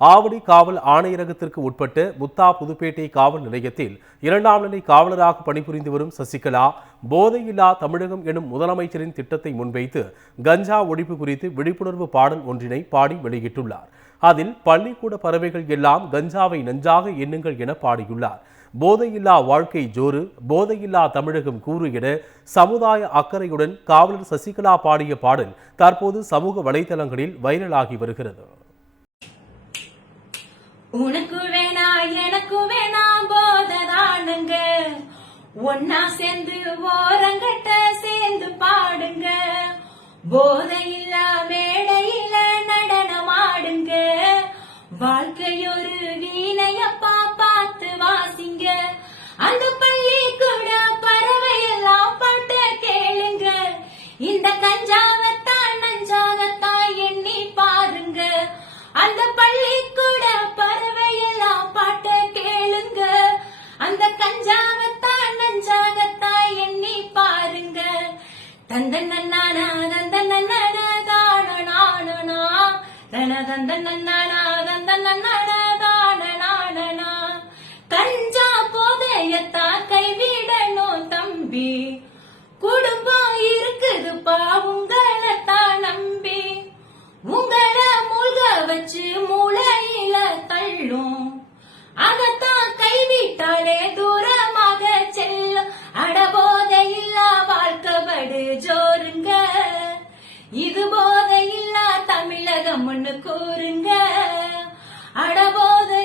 ஆவடி காவல் ஆணையரகத்திற்கு உட்பட்டு முத்தா புதுப்பேட்டை காவல் நிலையத்தில் இரண்டாம் நிலை காவலராக பணிபுரிந்து வரும் சசிகலா போதையில்லா தமிழகம் எனும் முதலமைச்சரின் திட்டத்தை முன்வைத்து கஞ்சா ஒழிப்பு குறித்து விழிப்புணர்வு பாடல் ஒன்றினை பாடி வெளியிட்டுள்ளார். அதில் பள்ளிக்கூட பறவைகள் எல்லாம் கஞ்சாவை நஞ்சாக எண்ணுங்கள் என பாடியுள்ளார். போதையில்லா வாழ்க்கை ஜோறு போதையில்லா தமிழகம் கூறு என சமுதாய அக்கறையுடன் காவலர் சசிகலா பாடிய பாடல் தற்போது சமூக வலைதளங்களில் வைரலாகி வருகிறது. உனக்கு வேணா எனக்கு வேணா போததானுங்க. ஒன்னா சேர்ந்து ஓரங்கட்ட சேர்ந்து பாடுங்க. போதையில்ல மேடையில நடனமாடுங்க. வாழ்க்கையொரு வீணையப்பா பார்த்து வாசிங்க. அந்த பள்ளி கூட பறவை எல்லாம் பாட்ட கேளுங்க. இந்த கஞ்சா தந்த நன்னானா தந்த நன்னானா தான நானனா தன தந்த நன்னானா தந்த நன்னானா தான நானனா கஞ்சா போதையத்தா கைவிடணும் தம்பி. குடும்பம் இருக்குதுப்பா உங்களைத்தான் நம்பி உங்களை மூழ்க வச்சு இது போதையில்லா தமிழகம் ஒண்ணு கூறுங்க. அடபோதையில்லா